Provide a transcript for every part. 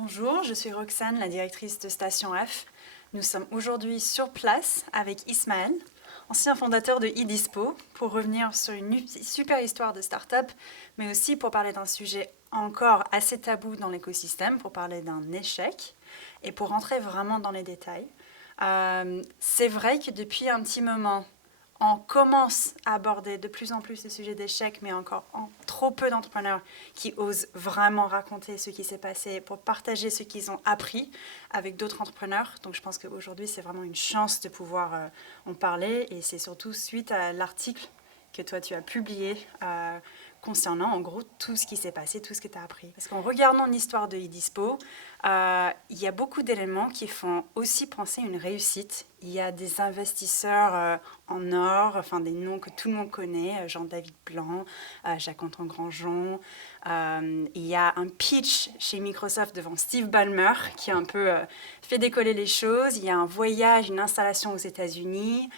Bonjour, je suis Roxane, la directrice de Station F. Nous sommes aujourd'hui sur place avec Ismaël, ancien fondateur de eDispo, pour revenir sur une super histoire de start-up, mais aussi pour parler d'un sujet encore assez tabou dans l'écosystème, pour parler d'un échec et pour rentrer vraiment dans les détails. C'est vrai que depuis un petit moment, on commence à aborder de plus en plus le sujet d'échec, mais encore trop peu d'entrepreneurs qui osent vraiment raconter ce qui s'est passé pour partager ce qu'ils ont appris avec d'autres entrepreneurs. Donc je pense qu'aujourd'hui, c'est vraiment une chance de pouvoir en parler, et c'est surtout suite à l'article que toi tu as publié concernant en gros tout ce qui s'est passé, tout ce que tu as appris. Parce qu'en regardant l'histoire de eDispo, il y a beaucoup d'éléments qui font aussi penser à une réussite. Il y a des investisseurs en or, enfin des noms que tout le monde connaît, Jean-David Blanc, Jacques-Antoine Grandjean. Il y a un pitch chez Microsoft devant Steve Ballmer qui a un peu fait décoller les choses. Il y a un voyage, une installation aux États-Unis.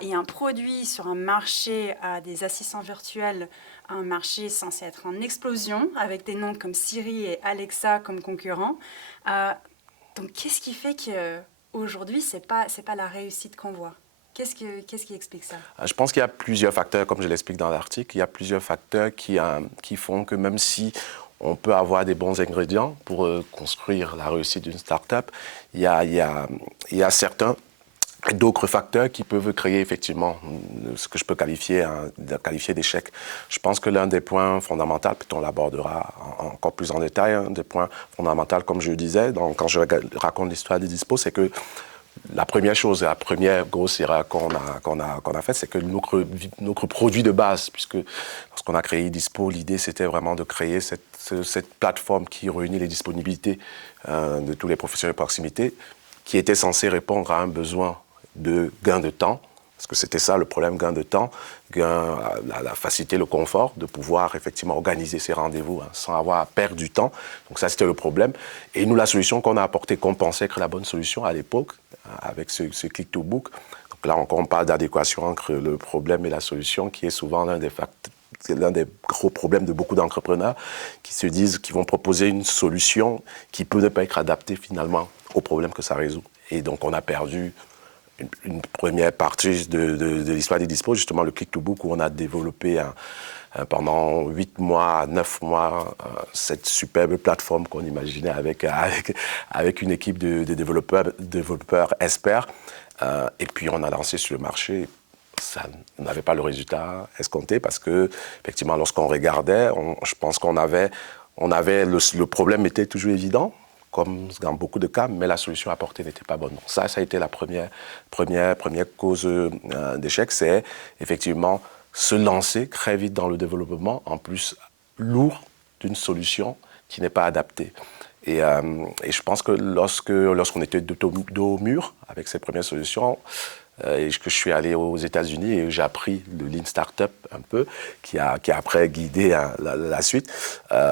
Il y a un produit sur un marché des assistants virtuels, un marché censé être en explosion, avec des noms comme Siri et Alexa comme concurrents. Donc qu'est-ce qui fait qu'aujourd'hui, c'est pas la réussite qu'on voit? Qu'est-ce qui explique ça? Je pense qu'il y a plusieurs facteurs, comme je l'explique dans l'article, il y a plusieurs facteurs qui font que même si on peut avoir des bons ingrédients pour construire la réussite d'une start-up, il y a certains d'autres facteurs qui peuvent créer effectivement ce que je peux qualifier d'échec. Je pense que l'un des points fondamentaux, peut-être on l'abordera encore plus en détail, un des points fondamentaux, comme je le disais, quand je raconte l'histoire d'eDispo, c'est que la première chose, la première grosse erreur qu'on a faite, c'est que notre produit de base, puisque lorsqu'on a créé eDispo, l'idée c'était vraiment de créer cette plateforme qui réunit les disponibilités de tous les professionnels de proximité, qui était censée répondre à un besoin de gain de temps, parce que c'était ça le problème, gain de temps, la facilité, le confort de pouvoir effectivement organiser ces rendez-vous sans avoir à perdre du temps. Donc ça, c'était le problème. Et nous, la solution qu'on a apportée, qu'on pensait être la bonne solution à l'époque, avec ce Click-to-Book, donc là encore, on parle d'adéquation entre le problème et la solution, qui est souvent c'est l'un des gros problèmes de beaucoup d'entrepreneurs qui se disent qu'ils vont proposer une solution qui peut ne pas être adaptée finalement au problème que ça résout. Et donc, on a perdu une première partie de l'histoire d'eDispo, justement le Click-to-Book, où on a développé pendant 8 mois, 9 mois, cette superbe plateforme qu'on imaginait avec une équipe de développeurs experts. Et puis on a lancé sur le marché. Ça n'avait pas le résultat escompté parce que, effectivement, lorsqu'on regardait, je pense le problème était toujours évident, comme dans beaucoup de cas, mais la solution apportée n'était pas bonne. Donc ça a été la première cause d'échec, c'est effectivement se lancer très vite dans le développement, en plus lourd d'une solution qui n'est pas adaptée. Et je pense que lorsqu'on était dos au mur avec ces premières solutions, et que je suis allé aux États-Unis et j'ai appris le Lean Startup un peu, qui a après guidé la suite.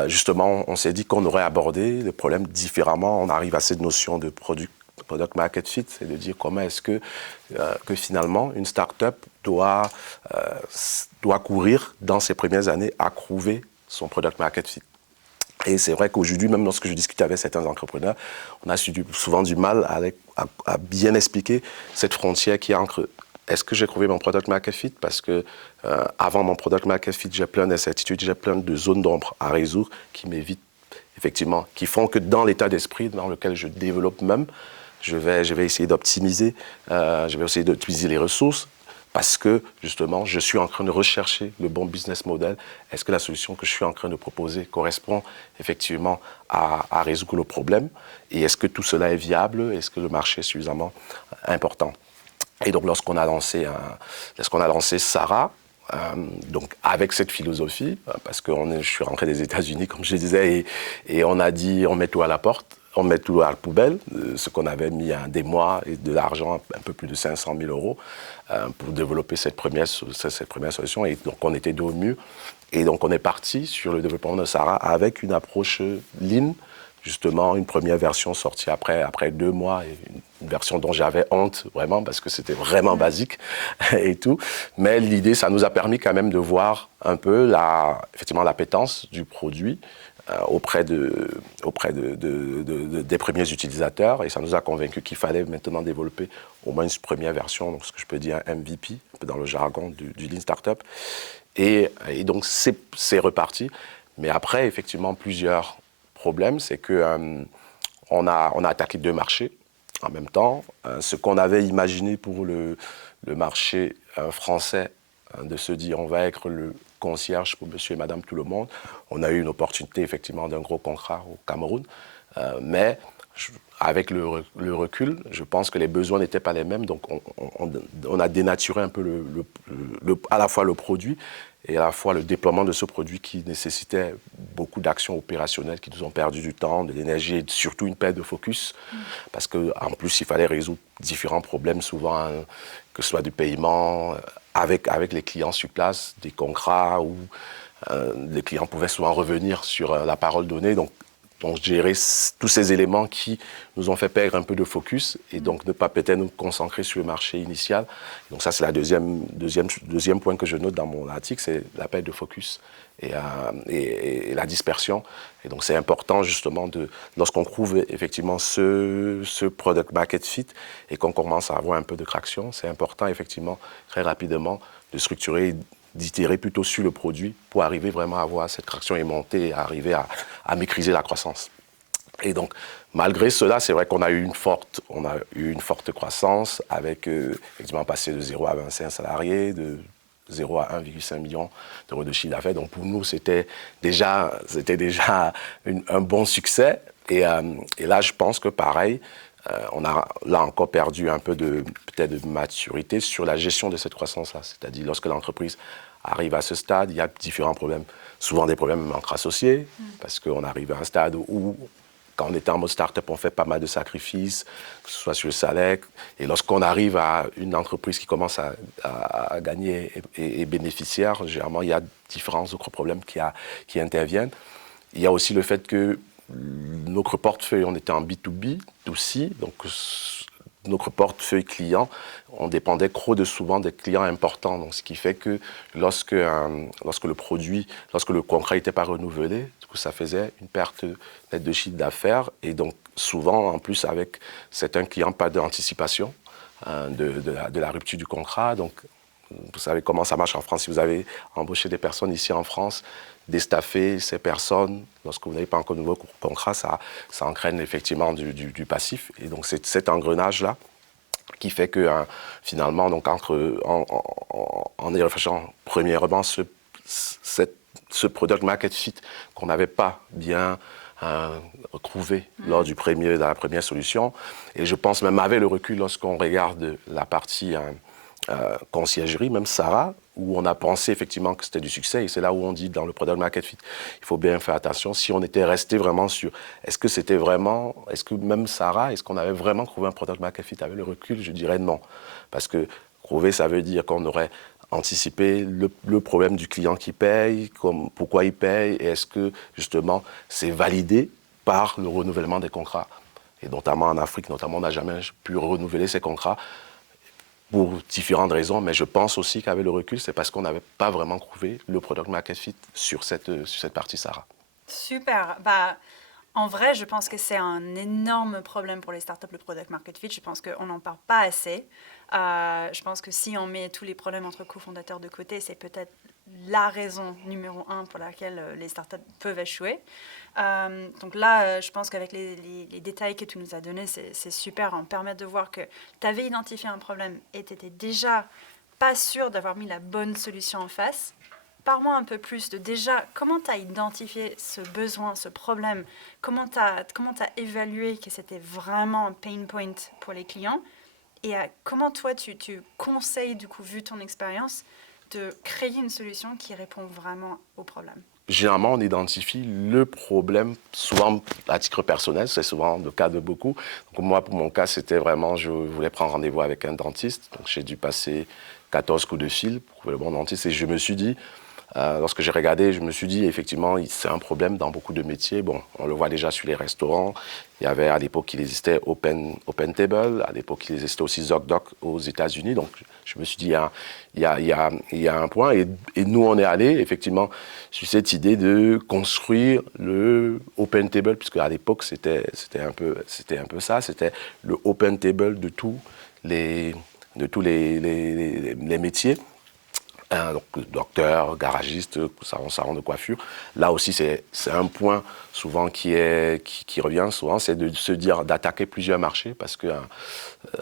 Justement, on s'est dit qu'on aurait abordé le problème différemment. On arrive à cette notion de product market fit, c'est de dire comment est-ce que finalement une start-up doit courir dans ses premières années à prouver son product market fit. Et c'est vrai qu'aujourd'hui, même lorsque je discute avec certains entrepreneurs, on a souvent du mal à bien expliquer cette frontière qui est entre est-ce que j'ai trouvé mon product market fit, parce que avant mon product market fit, j'ai plein d'incertitudes, j'ai plein de zones d'ombre à résoudre qui m'évitent, effectivement, qui font que dans l'état d'esprit dans lequel je développe même, je vais essayer d'optimiser, les ressources, parce que, justement, je suis en train de rechercher le bon business model. Est-ce que la solution que je suis en train de proposer correspond effectivement à résoudre le problème? Et est-ce que tout cela est viable? Est-ce que le marché est suffisamment important? Et donc, lorsqu'on a lancé Sarah, donc avec cette philosophie, parce que je suis rentré des États-Unis, comme je disais, et on a dit on met tout à la porte, on met tout à la poubelle, ce qu'on avait mis des mois et de l'argent, un peu plus de 500 000 euros, pour développer cette première solution. Et donc on était dos au mur. Et donc on est parti sur le développement de Sarah avec une approche Lean, justement une première version sortie après 2 mois, et une version dont j'avais honte vraiment parce que c'était vraiment basique et tout. Mais l'idée, ça nous a permis quand même de voir un peu effectivement l'appétence du produit des premiers utilisateurs. Et ça nous a convaincus qu'il fallait maintenant développer au moins une première version, donc ce que je peux dire un MVP, un peu dans le jargon du Lean Startup. Et donc, c'est reparti. Mais après, effectivement, plusieurs problèmes. C'est qu'on a attaqué deux marchés en même temps. Ce qu'on avait imaginé pour le marché français, de se dire on va être le concierge pour monsieur et madame tout le monde. On a eu une opportunité effectivement d'un gros contrat au Cameroun, mais avec le recul, je pense que les besoins n'étaient pas les mêmes, donc on a dénaturé un peu à la fois le produit et à la fois le déploiement de ce produit qui nécessitait beaucoup d'actions opérationnelles qui nous ont perdu du temps, de l'énergie et surtout une perte de focus, parce qu'en plus il fallait résoudre différents problèmes souvent, que ce soit du paiement, avec les clients sur place, des contrats où les clients pouvaient souvent revenir sur la parole donnée. Donc gérer tous ces éléments qui nous ont fait perdre un peu de focus et donc ne pas peut-être nous concentrer sur le marché initial. Donc ça, c'est le deuxième point que je note dans mon article, c'est la perte de focus et la dispersion. Et donc c'est important justement, lorsqu'on trouve effectivement ce product market fit et qu'on commence à avoir un peu de traction, c'est important effectivement très rapidement de structurer, d'itérer plutôt sur le produit pour arriver vraiment à avoir cette traction et monter et arriver à maîtriser la croissance. Et donc, malgré cela, c'est vrai qu'on a eu une forte croissance avec, effectivement, passé de 0 à 25 salariés, de 0 à 1,5 million d'euros de chiffre d'affaires. Donc, pour nous, c'était déjà un bon succès. Et là, je pense que pareil, on a là encore perdu un peu peut-être de maturité sur la gestion de cette croissance-là. C'est-à-dire, lorsque l'entreprise arrive à ce stade, il y a différents problèmes. Souvent des problèmes entre associés, parce qu'on arrive à un stade où, quand on était en mode start-up, on fait pas mal de sacrifices, que ce soit sur le salaire. Et lorsqu'on arrive à une entreprise qui commence à gagner et bénéficiaire, généralement, il y a différents autres problèmes qui interviennent. Il y a aussi le fait que notre portefeuille, on était en B2B, aussi, donc notre portefeuille client, on dépendait souvent des clients importants. Donc, ce qui fait que lorsque le contrat n'était pas renouvelé, du coup, ça faisait une perte nette de chiffre d'affaires. Et donc, souvent, en plus, avec certains clients, pas d'anticipation de la rupture du contrat. Donc, vous savez comment ça marche en France. Si vous avez embauché des personnes ici en France, déstaffer ces personnes, lorsque vous n'avez pas encore de nouveau contrat, ça entraîne effectivement du passif. Et donc, c'est cet engrenage-là qui fait que finalement, donc, en y réfléchissant, premièrement, ce product market fit qu'on n'avait pas bien trouvé lors de la première solution. Et je pense même avec le recul, lorsqu'on regarde la partie conciergerie, même Sarah, où on a pensé effectivement que c'était du succès, et c'est là où on dit dans le product market fit, il faut bien faire attention. Si on était resté vraiment sur, est-ce que même Sarah, est-ce qu'on avait vraiment trouvé un product market fit? Avec le recul, je dirais non. Parce que trouver, ça veut dire qu'on aurait anticipé le problème du client qui paye, pourquoi il paye, et est-ce que justement c'est validé par le renouvellement des contrats. Et notamment en Afrique, on n'a jamais pu renouveler ces contrats pour différentes raisons, mais je pense aussi qu'avec le recul, c'est parce qu'on n'avait pas vraiment trouvé le product market fit sur cette partie Sarah. Super. En vrai, je pense que c'est un énorme problème pour les startups, le product market fit. Je pense qu'on n'en parle pas assez. Je pense que si on met tous les problèmes entre cofondateurs de côté, c'est peut-être la raison numéro 1 pour laquelle les startups peuvent échouer. Donc là, je pense qu'avec les détails que tu nous as donnés, c'est super. On permet de voir que tu avais identifié un problème et tu n'étais déjà pas sûr d'avoir mis la bonne solution en face. Parle-moi un peu plus de déjà comment tu as identifié ce besoin, ce problème, comment tu as évalué que c'était vraiment un pain point pour les clients et comment toi tu conseilles, du coup, vu ton expérience, de créer une solution qui répond vraiment au problème. Généralement, on identifie le problème, souvent à titre personnel, c'est souvent le cas de beaucoup. Donc moi, pour mon cas, c'était vraiment, je voulais prendre rendez-vous avec un dentiste. Donc j'ai dû passer 14 coups de fil pour trouver le bon dentiste et je me suis dit, Lorsque j'ai regardé, je me suis dit, effectivement, c'est un problème dans beaucoup de métiers. Bon, on le voit déjà sur les restaurants. Il y avait à l'époque, il existait Open Table. À l'époque, il existait aussi ZocDoc aux États-Unis. Donc, je me suis dit, il y a un point. Et nous, on est allé, effectivement, sur cette idée de construire le Open Table, puisque à l'époque, c'était un peu ça. C'était le Open Table de tous les métiers. Donc, docteur, garagiste, salon de coiffure. Là aussi, c'est un point souvent qui revient souvent, c'est de se dire d'attaquer plusieurs marchés, parce que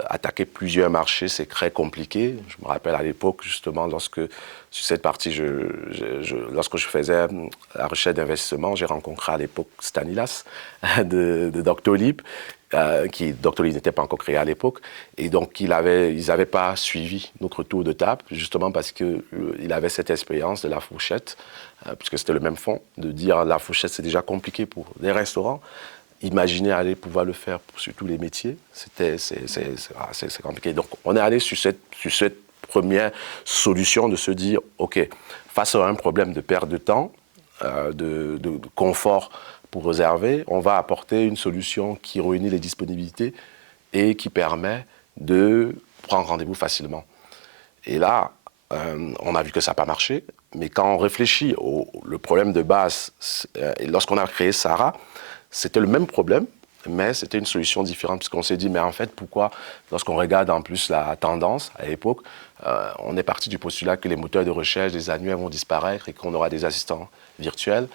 attaquer plusieurs marchés, c'est très compliqué. Je me rappelle à l'époque, justement, lorsque, sur cette partie, lorsque je faisais la recherche d'investissement, j'ai rencontré à l'époque Stanislas de Doctolib, Doctolib n'était pas encore créé à l'époque, et donc ils n'avaient pas suivi notre tour de table, justement parce qu'il avait cette expérience de la fourchette, puisque c'était le même fond, de dire la fourchette c'est déjà compliqué pour les restaurants. Imaginez aller pouvoir le faire sur tous les métiers, c'est compliqué. Donc on est allé sur cette première solution de se dire, OK, face à un problème de perte de temps, de confort pour réserver, on va apporter une solution qui réunit les disponibilités et qui permet de prendre rendez-vous facilement. Et là, on a vu que ça n'a pas marché, mais quand on réfléchit le problème de base, lorsqu'on a créé Sarah, c'était le même problème, mais c'était une solution différente, puisqu'on s'est dit, mais en fait, pourquoi, lorsqu'on regarde en plus la tendance à l'époque, on est parti du postulat que les moteurs de recherche, les annuaires vont disparaître et qu'on aura des assistants virtuels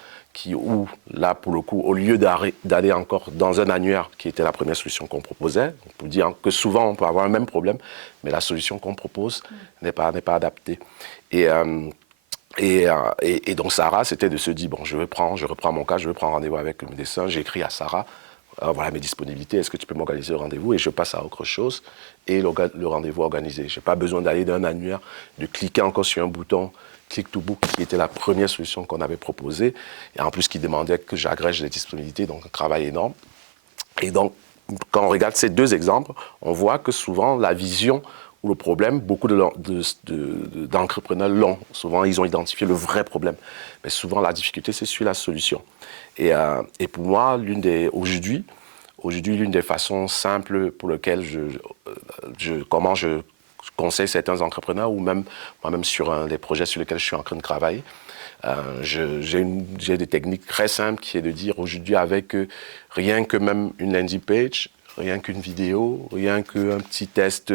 où, là, pour le coup, au lieu d'aller encore dans un annuaire, qui était la première solution qu'on proposait, on peut dire que souvent, on peut avoir un même problème, mais la solution qu'on propose n'est pas adaptée. Et donc, Sarah, c'était de se dire, bon, je reprends mon cas, je veux prendre rendez-vous avec le médecin, j'écris à Sarah, voilà mes disponibilités, est-ce que tu peux m'organiser le rendez-vous? Et je passe à autre chose, et le rendez-vous organisé. Je n'ai pas besoin d'aller d'un annuaire, de cliquer encore sur un bouton Click to Book, qui était la première solution qu'on avait proposée, et en plus qui demandait que j'agrège les disponibilités, donc un travail énorme. Et donc, quand on regarde ces deux exemples, on voit que souvent la vision ou le problème, beaucoup d'entrepreneurs l'ont. Souvent, ils ont identifié le vrai problème. Mais souvent, la difficulté, c'est sur la solution. Et pour moi, aujourd'hui, l'une des façons simples pour lesquelles comment je conseille certains entrepreneurs, ou même moi-même sur les projets sur lesquels je suis en train de travailler, j'ai des techniques très simples qui est de dire aujourd'hui avec rien que même une landing page, rien qu'une vidéo, rien qu'un petit test,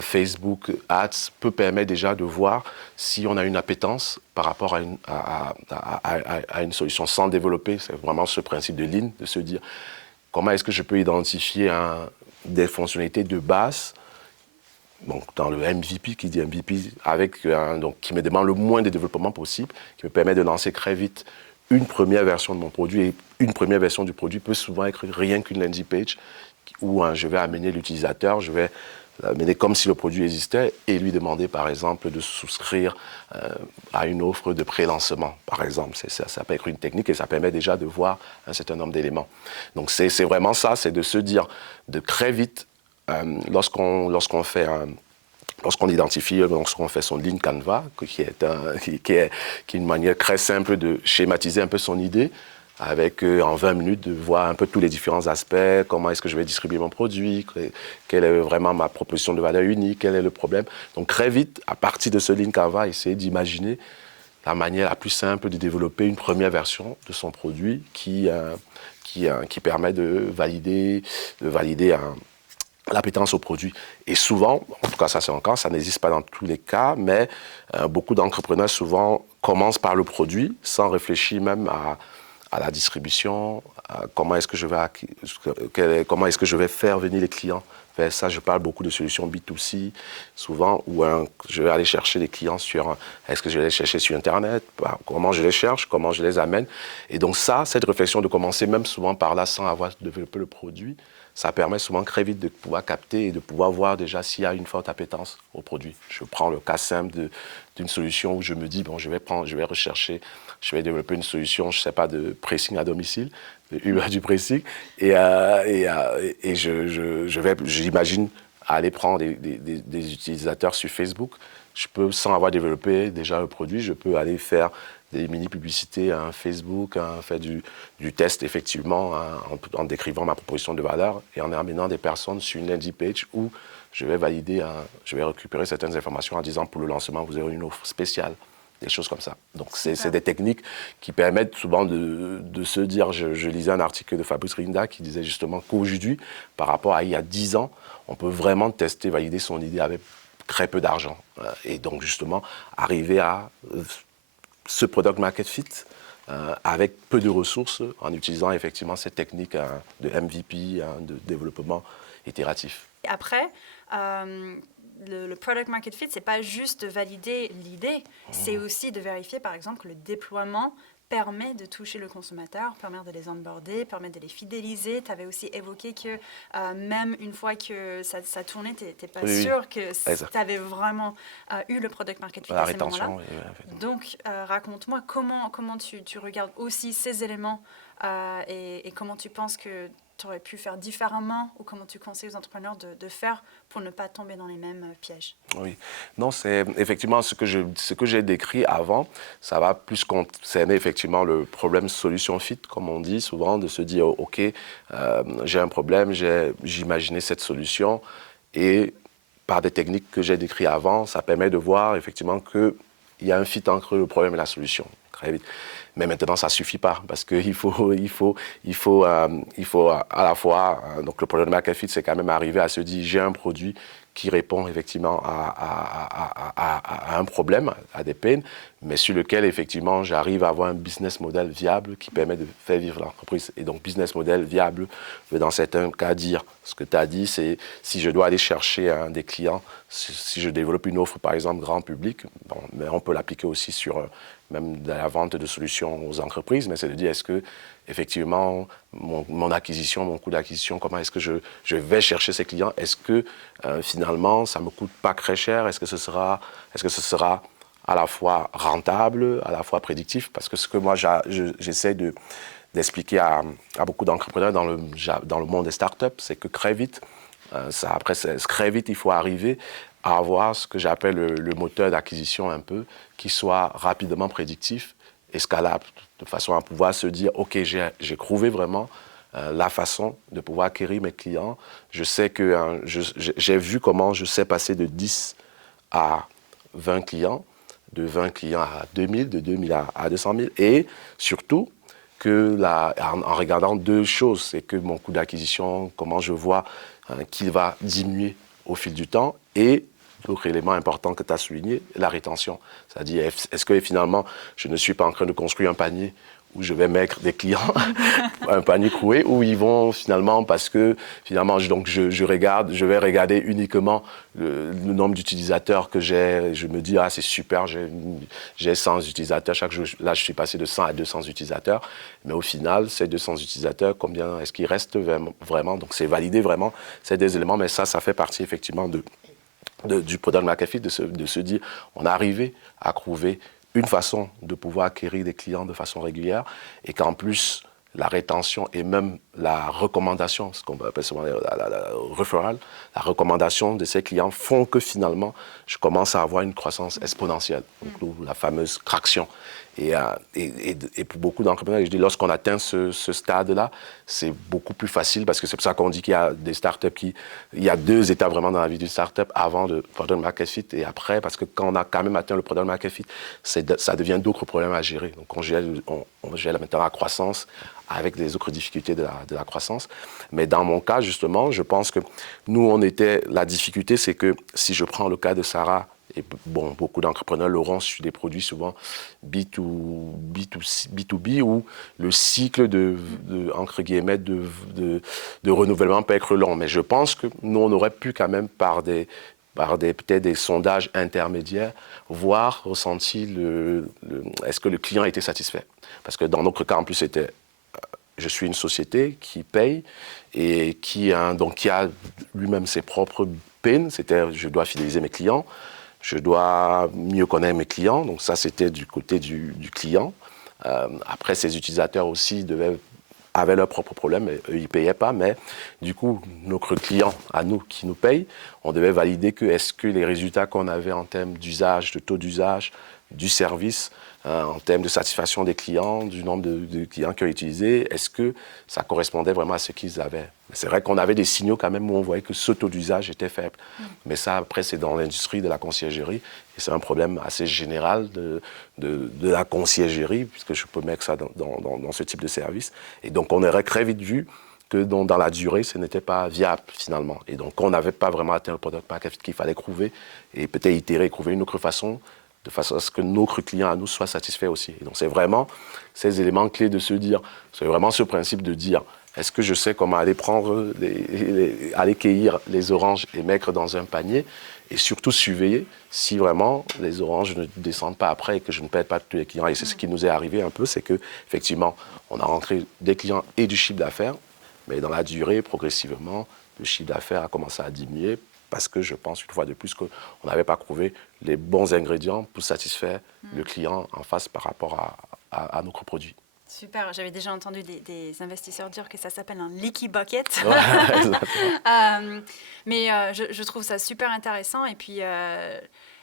Facebook Ads peut permettre déjà de voir si on a une appétence par rapport à une solution sans développer. C'est vraiment ce principe de Lean, de se dire comment est-ce que je peux identifier des fonctionnalités de base. Donc, dans le MVP, qui dit MVP, qui me demande le moins de développement possible, qui me permet de lancer très vite une première version de mon produit. Et une première version du produit peut souvent être rien qu'une landing page où je vais amener l'utilisateur, je vais l'amener comme si le produit existait et lui demander, par exemple, de souscrire à une offre de pré-lancement, par exemple. Ça peut être une technique et ça permet déjà de voir un certain nombre d'éléments. Donc, c'est vraiment ça, c'est de se dire de très vite, lorsqu'on identifie, lorsqu'on fait son lean Canva, qui est une manière très simple de schématiser un peu son idée, avec en 20 minutes de voir un peu tous les différents aspects, comment est-ce que je vais distribuer mon produit, quelle est vraiment ma proposition de valeur unique, quel est le problème. Donc très vite, à partir de ce lean Canva, essayer d'imaginer la manière la plus simple de développer une première version de son produit qui permet de valider l'appétence au produit. Et souvent, en tout cas ça c'est encore, ça n'existe pas dans tous les cas, mais beaucoup d'entrepreneurs souvent commencent par le produit sans réfléchir même à la distribution, comment est-ce que je vais faire venir les clients. Vers ça, je parle beaucoup de solutions B2C, souvent, où je vais aller chercher les clients est-ce que je vais les chercher sur Internet, comment je les cherche, comment je les amène. Et donc ça, cette réflexion de commencer même souvent par là, sans avoir développé le produit, ça permet souvent très vite de pouvoir capter et de pouvoir voir déjà s'il y a une forte appétence au produit. Je prends le cas simple d'une solution où je me dis, bon, je vais rechercher, je vais développer une solution, je ne sais pas, de pressing à domicile, de Uber du pressing, et j'imagine aller prendre des utilisateurs sur Facebook. je peux, sans avoir développé déjà le produit, je peux aller faire des mini-publicités à Facebook, faire du test effectivement, en décrivant ma proposition de valeur et en amenant des personnes sur une landing page où je vais valider, je vais récupérer certaines informations en disant pour le lancement, vous aurez une offre spéciale, des choses comme ça. Donc c'est des techniques qui permettent souvent de se dire, je lisais un article de Fabrice Rinda qui disait justement qu'aujourd'hui, par rapport à il y a 10 ans, on peut vraiment tester, valider son idée avec très peu d'argent. Et donc justement, arriver à ce product market fit avec peu de ressources en utilisant effectivement cette technique de MVP, de développement itératif. Après, le product market fit, c'est pas juste de valider l'idée, c'est aussi de vérifier par exemple que le déploiement permet de toucher le consommateur, permet de les onboarder, permet de les fidéliser. Tu avais aussi évoqué que même une fois que ça tournait, tu n'étais pas sûr que tu avais vraiment eu le product market fit à ce moment-là. Donc, raconte-moi comment tu regardes aussi ces éléments et comment tu penses que tu aurais pu faire différemment ou comment tu conseilles aux entrepreneurs de faire pour ne pas tomber dans les mêmes pièges? Oui, non, c'est effectivement ce que j'ai décrit avant, ça va plus concerner effectivement le problème solution fit, comme on dit souvent, de se dire, OK, j'ai un problème, j'imaginais cette solution et par des techniques que j'ai décrites avant, ça permet de voir effectivement qu'il y a un fit entre le problème et la solution. Très vite. Mais maintenant, ça ne suffit pas parce qu'il faut à la fois, donc le product market fit, c'est quand même arriver à se dire, j'ai un produit qui répond effectivement à un problème, à des peines, mais sur lequel effectivement j'arrive à avoir un business model viable qui permet de faire vivre l'entreprise. Et donc business model viable veut dans certains cas dire, ce que tu as dit, c'est si je dois aller chercher des clients, si je développe une offre par exemple grand public, bon, mais on peut l'appliquer aussi sur même de la vente de solutions aux entreprises, mais c'est de dire est-ce que effectivement mon acquisition, mon coût d'acquisition, comment est-ce que je vais chercher ces clients, est-ce que finalement ça me coûte pas très cher, est-ce que ce sera à la fois rentable, à la fois prédictif, parce que ce que moi j'essaie d'expliquer à beaucoup d'entrepreneurs dans le monde des startups, c'est que très vite, très vite il faut arriver à avoir ce que j'appelle le moteur d'acquisition un peu, qui soit rapidement prédictif et scalable, de façon à pouvoir se dire, OK, j'ai trouvé vraiment la façon de pouvoir acquérir mes clients. Je sais que j'ai vu comment je sais passer de 10 à 20 clients, de 20 clients à 2000, de 2000 à 200 000, et surtout, en regardant deux choses, c'est que mon coût d'acquisition, comment je vois qu'il va diminuer au fil du temps, et l'autre élément important que tu as souligné, la rétention. C'est-à-dire, est-ce que finalement, je ne suis pas en train de construire un panier où je vais mettre des clients, un panier cloué, où ils vont finalement, parce que finalement, je vais regarder uniquement le nombre d'utilisateurs que j'ai. Je me dis, ah, c'est super, j'ai 100 utilisateurs. Chaque jour, là, je suis passé de 100 à 200 utilisateurs. Mais au final, ces 200 utilisateurs, combien est-ce qu'ils restent vraiment? Donc, c'est validé vraiment, c'est des éléments, mais ça fait partie effectivement du product market fit, de se dire, on a arrivé à trouver une façon de pouvoir acquérir des clients de façon régulière et qu'en plus, la rétention et même la recommandation, ce qu'on appelle souvent la referral, la recommandation de ces clients font que finalement, je commence à avoir une croissance exponentielle, donc la fameuse traction. Et pour beaucoup d'entrepreneurs, je dis, lorsqu'on atteint ce stade-là, c'est beaucoup plus facile parce que c'est pour ça qu'on dit qu'il y a des startups il y a deux étapes vraiment dans la vie d'une startup, avant le product market fit et après, parce que quand on a quand même atteint le product market fit, ça devient d'autres problèmes à gérer. Donc on gère maintenant la croissance avec les autres difficultés de la croissance. Mais dans mon cas, justement, je pense que la difficulté, c'est que si je prends le cas de Sarah, et bon, beaucoup d'entrepreneurs l'auront sur des produits souvent B2B où le cycle entre guillemets, de renouvellement peut être long. Mais je pense que nous, on aurait pu quand même, peut-être des sondages intermédiaires, voir, ressentir est-ce que le client était satisfait. Parce que dans notre cas, en plus, je suis une société qui paye et qui a lui-même ses propres peines. Je dois fidéliser mes clients. Je dois mieux connaître mes clients, donc ça c'était du côté du client. Après, ces utilisateurs aussi devaient avaient leurs propres problèmes, et eux, ils ne payaient pas, mais du coup, notre client, à nous, qui nous paye, on devait valider que est-ce que les résultats qu'on avait en termes d'usage, de taux d'usage, du service, en termes de satisfaction des clients, du nombre de clients qui ont utilisé, est-ce que ça correspondait vraiment à ce qu'ils avaient? C'est vrai qu'on avait des signaux quand même où on voyait que ce taux d'usage était faible. Mais ça, après, c'est dans l'industrie de la conciergerie. Et c'est un problème assez général de la conciergerie, puisque je peux mettre ça dans ce type de service. Et donc, on aurait très vite vu que dans la durée, ce n'était pas viable finalement. Et donc, on n'avait pas vraiment atteint le product market fit qu'il fallait trouver et peut-être itérer, trouver une autre façon, de façon à ce que nos clients à nous soient satisfaits aussi. Et donc, c'est vraiment ces éléments clés de se dire, c'est vraiment ce principe de dire, est-ce que je sais comment aller prendre, aller cueillir les oranges et mettre dans un panier et surtout surveiller si vraiment les oranges ne descendent pas après et que je ne perds pas tous les clients. Et c'est ce qui nous est arrivé un peu, c'est qu'effectivement, on a rentré des clients et du chiffre d'affaires, mais dans la durée, progressivement, le chiffre d'affaires a commencé à diminuer parce que je pense, une fois de plus, qu'on n'avait pas trouvé les bons ingrédients pour satisfaire le client en face par rapport à nos produits. Super, j'avais déjà entendu des investisseurs dire que ça s'appelle un leaky bucket. Ouais, Mais je trouve ça super intéressant. Et puis,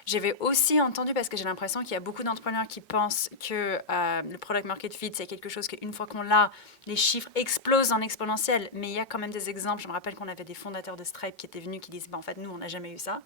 j'avais aussi entendu, parce que j'ai l'impression qu'il y a beaucoup d'entrepreneurs qui pensent que le product market fit, c'est quelque chose qu'une fois qu'on l'a, les chiffres explosent en exponentiel. Mais il y a quand même des exemples. Je me rappelle qu'on avait des fondateurs de Stripe qui étaient venus, qui disaient, en fait, nous, on n'a jamais eu ça.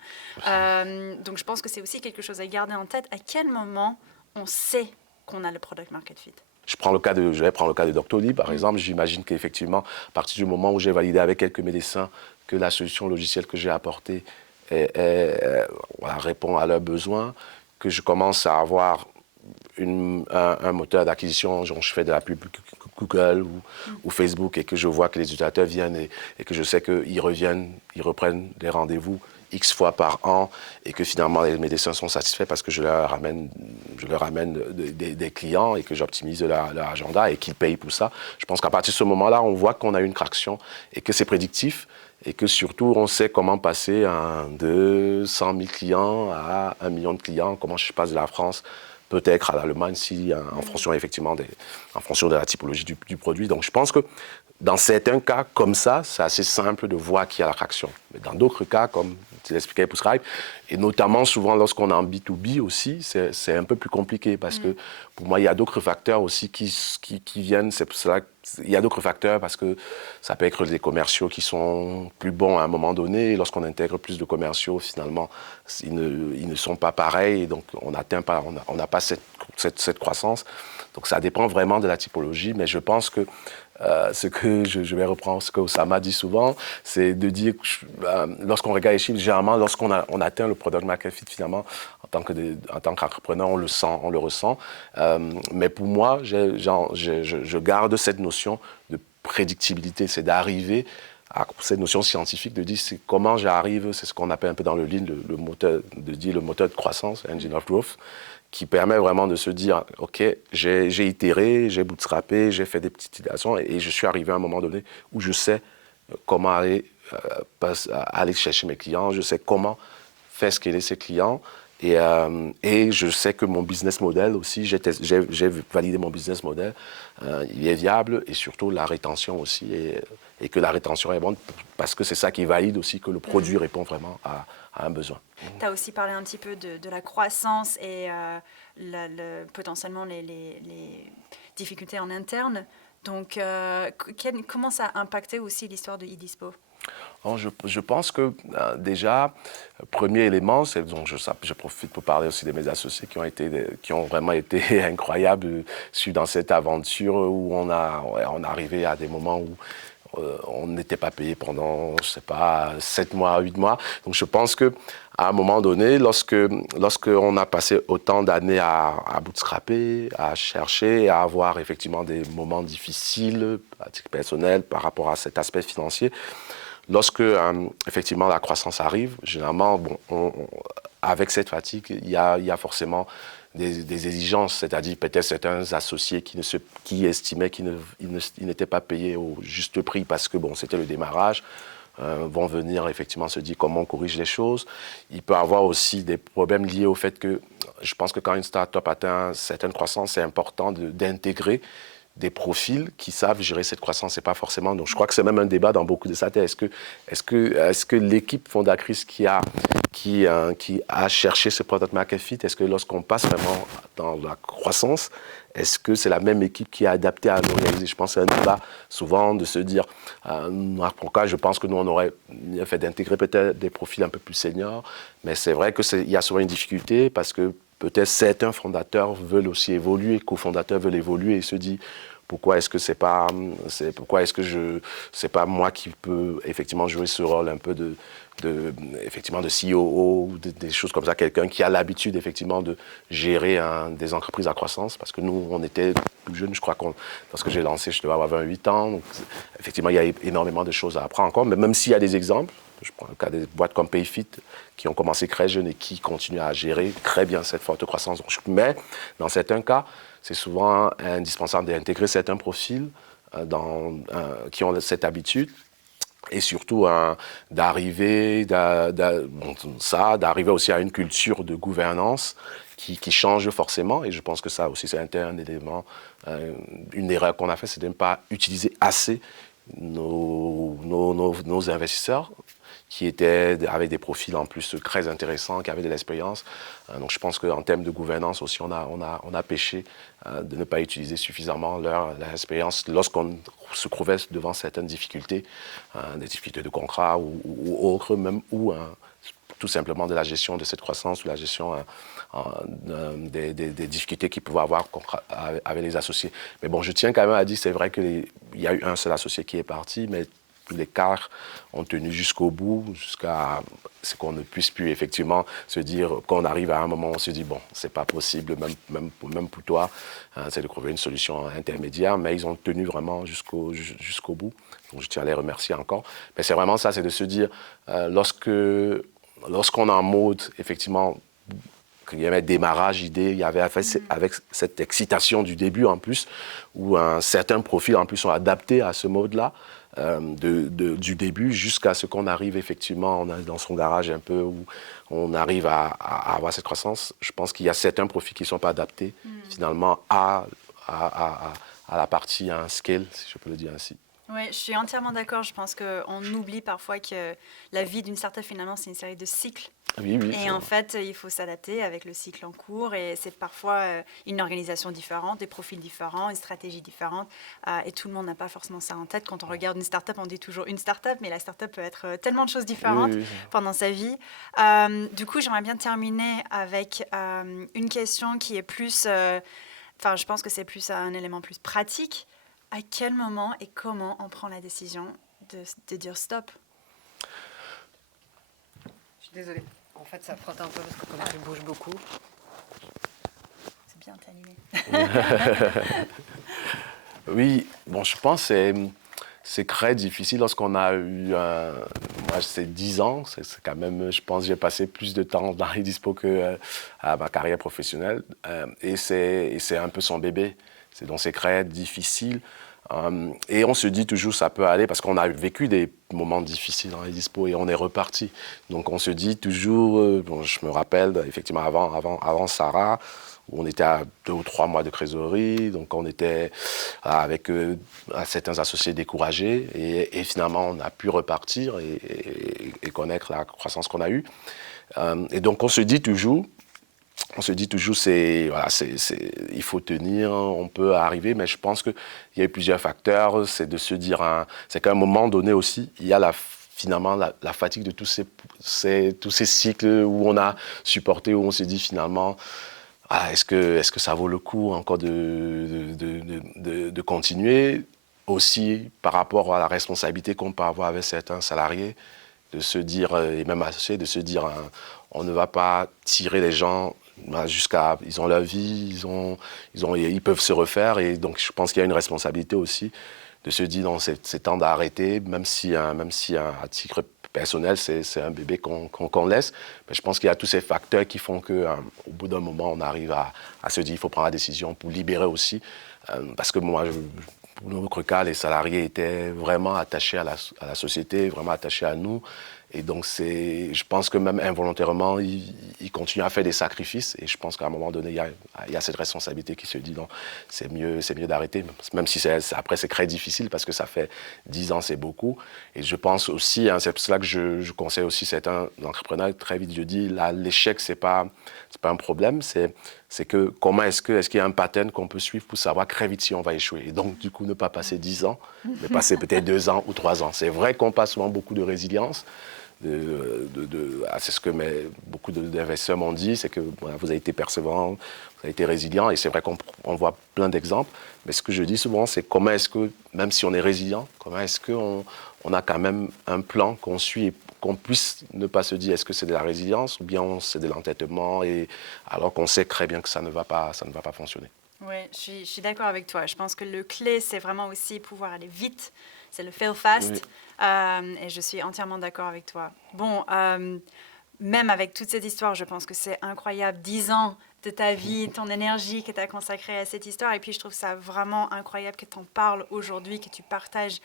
Donc, je pense que c'est aussi quelque chose à garder en tête. À quel moment on sait qu'on a le product market fit? Je vais prendre le cas de Doctolib, par exemple. J'imagine qu'effectivement, à partir du moment où j'ai validé avec quelques médecins que la solution logicielle que j'ai apportée voilà, répond à leurs besoins, que je commence à avoir un moteur d'acquisition, genre je fais de la pub Google ou Facebook et que je vois que les utilisateurs viennent et que je sais qu'ils reviennent, ils reprennent des rendez-vous X fois par an et que finalement les médecins sont satisfaits parce que je leur amène des clients et que j'optimise leur agenda et qu'ils payent pour ça. Je pense qu'à partir de ce moment-là, on voit qu'on a une traction et que c'est prédictif et que surtout on sait comment passer de 100 000 clients à 1 million de clients, comment je passe de la France peut-être à l'Allemagne en fonction effectivement en fonction de la typologie du produit. Donc je pense que dans certains cas comme ça, c'est assez simple de voir qu'il y a la traction. Mais dans d'autres cas, comme tu l'expliquais pour Stripe, et notamment souvent lorsqu'on est en B2B aussi, c'est un peu plus compliqué parce que pour moi, il y a d'autres facteurs aussi qui viennent. C'est pour cela qu'il y a d'autres facteurs parce que ça peut être des commerciaux qui sont plus bons à un moment donné. Et lorsqu'on intègre plus de commerciaux, finalement, ils ne sont pas pareils. Et donc, on n'a pas cette croissance. Donc, ça dépend vraiment de la typologie. Mais je pense que ce que je vais reprendre, ce que Oussama dit souvent, c'est de dire que lorsqu'on regarde les chiffres, généralement, lorsqu'on atteint le product market fit, finalement, en tant qu'entrepreneur, on le sent, on le ressent. Mais pour moi, je garde cette notion de prédictibilité, c'est d'arriver à cette notion scientifique de dire c'est comment j'arrive, c'est ce qu'on appelle un peu dans le lean, le moteur de croissance, engine of growth, qui permet vraiment de se dire, OK, j'ai itéré, j'ai bootstrappé, j'ai fait des petites itérations et je suis arrivé à un moment donné où je sais comment aller chercher mes clients, je sais comment faire scaler ces clients et je sais que mon business model aussi, j'ai validé mon business model, il est viable et surtout la rétention aussi et que la rétention est bonne parce que c'est ça qui valide aussi que le produit répond vraiment à un besoin. Tu as aussi parlé un petit peu de la croissance et potentiellement les difficultés en interne. Donc, comment ça a impacté aussi l'histoire de eDispo? Je pense que déjà, premier élément, c'est donc je profite pour parler aussi de mes associés qui ont vraiment été incroyables dans cette aventure où on est arrivé à des moments où on n'était pas payé pendant, je sais pas, 7 mois, 8 mois. Donc je pense qu'à un moment donné, lorsqu'on a passé autant d'années à bootstrapper, à chercher, à avoir effectivement des moments difficiles, à titre personnel, par rapport à cet aspect financier, lorsque effectivement la croissance arrive, généralement, avec cette fatigue, il y a forcément des exigences, c'est-à-dire peut-être certains associés qui estimaient qu'ils n'étaient pas payés au juste prix parce que c'était le démarrage, vont venir effectivement se dire comment on corrige les choses. Il peut y avoir aussi des problèmes liés au fait que je pense que quand une start-up atteint une certaine croissance, c'est important d'intégrer des profils qui savent gérer cette croissance. C'est pas forcément. Donc, je crois que c'est même un débat dans beaucoup de startups. Est-ce que l'équipe fondatrice qui a cherché ce product market fit, est-ce que lorsqu'on passe vraiment dans la croissance, est-ce que c'est la même équipe qui est adaptée à le réaliser? Je pense que c'est un débat souvent de se dire, pourquoi je pense que nous, on aurait mieux fait d'intégrer peut-être des profils un peu plus seniors, mais c'est vrai qu'il y a souvent une difficulté parce que peut-être certains fondateurs veulent aussi évoluer, cofondateurs veulent évoluer et se disent, pourquoi est-ce que c'est pas moi qui peux effectivement jouer ce rôle un peu effectivement de CEO, des choses comme ça, quelqu'un qui a l'habitude effectivement de gérer des entreprises à croissance, parce que nous, on était plus jeunes, je crois lorsque j'ai lancé, je devais avoir 28 ans, donc effectivement, il y a énormément de choses à apprendre encore, mais même s'il y a des exemples, je prends le cas des boîtes comme Payfit, qui ont commencé très jeunes et qui continuent à gérer très bien cette forte croissance. Mais dans certains cas, c'est souvent indispensable d'intégrer certains profils qui ont cette habitude et surtout d'arriver aussi à une culture de gouvernance qui change forcément. Et je pense que ça aussi, c'est un élément, une erreur qu'on a fait, c'est de ne pas utiliser assez nos investisseurs qui étaient avec des profils en plus très intéressants, qui avaient de l'expérience. Donc je pense qu'en termes de gouvernance aussi, on a péché de ne pas utiliser suffisamment leur expérience lorsqu'on se trouvait devant certaines difficultés, des difficultés de contrat ou autres, même, ou tout simplement de la gestion de cette croissance ou la gestion des difficultés qu'ils pouvaient avoir avec les associés. Mais bon, je tiens quand même à dire, c'est vrai qu'il y a eu un seul associé qui est parti, mais tous les quarts ont tenu jusqu'au bout, jusqu'à ce qu'on ne puisse plus effectivement se dire, quand on arrive à un moment, on se dit, bon, c'est pas possible, même pour toi, c'est de trouver une solution intermédiaire, mais ils ont tenu vraiment jusqu'au bout. Donc je tiens à les remercier encore. Mais c'est vraiment ça, c'est de se dire, lorsqu'on est en mode, effectivement, il y avait démarrage, idée, il y avait avec cette excitation du début en plus, où un certain profil en plus sont adaptés à ce mode-là, du début jusqu'à ce qu'on arrive effectivement, on est dans son garage un peu, où on arrive à avoir cette croissance. Je pense qu'il y a certains profils qui ne sont pas adaptés finalement à la partie scale, si je peux le dire ainsi. Oui, je suis entièrement d'accord. Je pense qu'on oublie parfois que la vie d'une startup, finalement, c'est une série de cycles. Oui, et en fait, il faut s'adapter avec le cycle en cours. Et c'est parfois une organisation différente, des profils différents, une stratégie différente. Et tout le monde n'a pas forcément ça en tête. Quand on regarde une startup, on dit toujours une startup, mais la startup peut être tellement de choses différentes pendant sa vie. Du coup, j'aimerais bien terminer avec une question qui est plus... je pense que c'est plus un élément plus pratique. À quel moment et comment on prend la décision de dire stop? Je suis désolée. En fait, ça frotte un peu parce que comme tu bouges beaucoup. C'est bien, t'es animé. Oui, bon, je pense que c'est très difficile lorsqu'on a eu, moi c'est 10 ans, c'est quand même, je pense que j'ai passé plus de temps dans Edispo que à ma carrière professionnelle, et c'est un peu son bébé. Donc c'est très difficile. Et on se dit toujours ça peut aller parce qu'on a vécu des moments difficiles dans les dispos et on est reparti. Donc on se dit toujours, je me rappelle effectivement avant Sarah, où on était à 2 ou 3 mois de trésorerie, donc on était avec certains associés découragés et finalement on a pu repartir et connaître la croissance qu'on a eue. Et donc on se dit toujours, il faut tenir, on peut arriver, mais je pense qu'il y a eu plusieurs facteurs. C'est de se dire, c'est qu'à un moment donné aussi, il y a finalement la fatigue de tous ces cycles où on a supporté, où on s'est dit finalement, est-ce que ça vaut le coup encore de continuer? Aussi par rapport à la responsabilité qu'on peut avoir avec certains salariés, de se dire, et même associés, de se dire, on ne va pas tirer les gens ils ont leur vie, ils peuvent se refaire. Et donc, je pense qu'il y a une responsabilité aussi de se dire, non, c'est temps d'arrêter, même si à titre personnel, c'est un bébé qu'on laisse. Mais je pense qu'il y a tous ces facteurs qui font qu'au bout d'un moment, on arrive à se dire, il faut prendre la décision pour libérer aussi. Parce que moi, pour notre cas, les salariés étaient vraiment attachés à la société, vraiment attachés à nous. Et donc, je pense que même involontairement, il continue à faire des sacrifices. Et je pense qu'à un moment donné, il y a cette responsabilité qui se dit non, c'est mieux d'arrêter. Même si après, c'est très difficile parce que ça fait 10 ans, c'est beaucoup. Et je pense aussi, hein, c'est pour cela que je conseille aussi certains entrepreneurs, très vite, je dis, l'échec, c'est pas un problème, c'est que comment est-ce qu'il y a un pattern qu'on peut suivre pour savoir très vite si on va échouer. Et donc, du coup, ne pas passer 10 ans, mais passer peut-être 2 ans ou 3 ans. C'est vrai qu'on passe souvent beaucoup de résilience. C'est ce que beaucoup d'investisseurs m'ont dit, c'est que voilà, vous avez été persévérant, vous avez été résilient, et c'est vrai qu'on voit plein d'exemples. Mais ce que je dis souvent, c'est comment est-ce que, même si on est résilient, comment est-ce qu'on a quand même un plan qu'on suit et qu'on puisse ne pas se dire est-ce que c'est de la résilience ou bien c'est de l'entêtement, alors qu'on sait très bien que ça ne va pas fonctionner. Oui, je suis d'accord avec toi. Je pense que le clé, c'est vraiment aussi pouvoir aller vite. C'est le fail fast. Oui. Et je suis entièrement d'accord avec toi. Bon, même avec toute cette histoire, je pense que c'est incroyable. 10 ans de ta vie, ton énergie que tu as consacrée à cette histoire. Et puis, je trouve ça vraiment incroyable que tu en parles aujourd'hui, que tu partages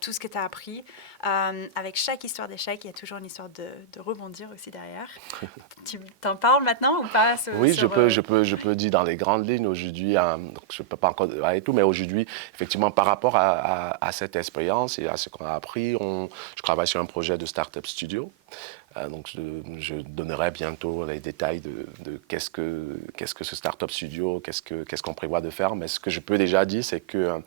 tout ce que tu as appris. Avec chaque histoire d'échec, il y a toujours une histoire de rebondir aussi derrière. Tu t'en parles maintenant ou pas Oui, je peux dire dans les grandes lignes aujourd'hui, donc je ne peux pas encore aller tout, mais aujourd'hui, effectivement, par rapport à cette expérience et à ce qu'on a appris, je travaille sur un projet de Startup Studio. Donc, je donnerai bientôt les détails de qu'est-ce que ce Startup Studio, qu'est-ce qu'on prévoit de faire. Mais ce que je peux déjà dire, c'est que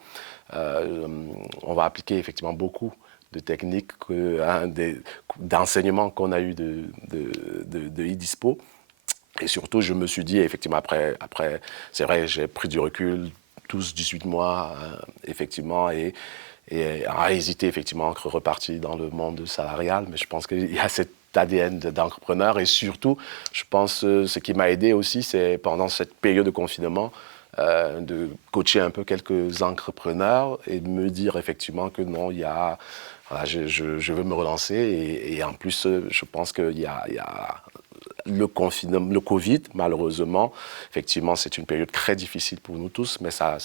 on va appliquer effectivement beaucoup de techniques, d'enseignements qu'on a eu de eDispo. Et surtout, je me suis dit, effectivement, après c'est vrai, j'ai pris du recul, 18 mois, effectivement, et à hésiter, effectivement, à repartir dans le monde salarial. Mais je pense qu'il y a cet ADN d'entrepreneur. Et surtout, je pense, ce qui m'a aidé aussi, c'est pendant cette période de confinement, de coacher un peu quelques entrepreneurs et de me dire, effectivement, que non, voilà, je veux me relancer. Et en plus, je pense qu'il y a le confinement, le Covid, malheureusement, effectivement, c'est une période très difficile pour nous tous, mais ça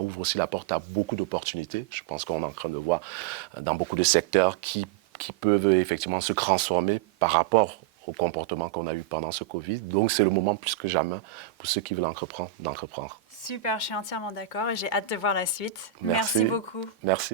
ouvre aussi la porte à beaucoup d'opportunités. Je pense qu'on est en train de voir dans beaucoup de secteurs qui peuvent effectivement se transformer par rapport au comportement qu'on a eu pendant ce Covid. Donc, c'est le moment plus que jamais pour ceux qui veulent d'entreprendre. Super, je suis entièrement d'accord et j'ai hâte de voir la suite. Merci Merci beaucoup. Merci.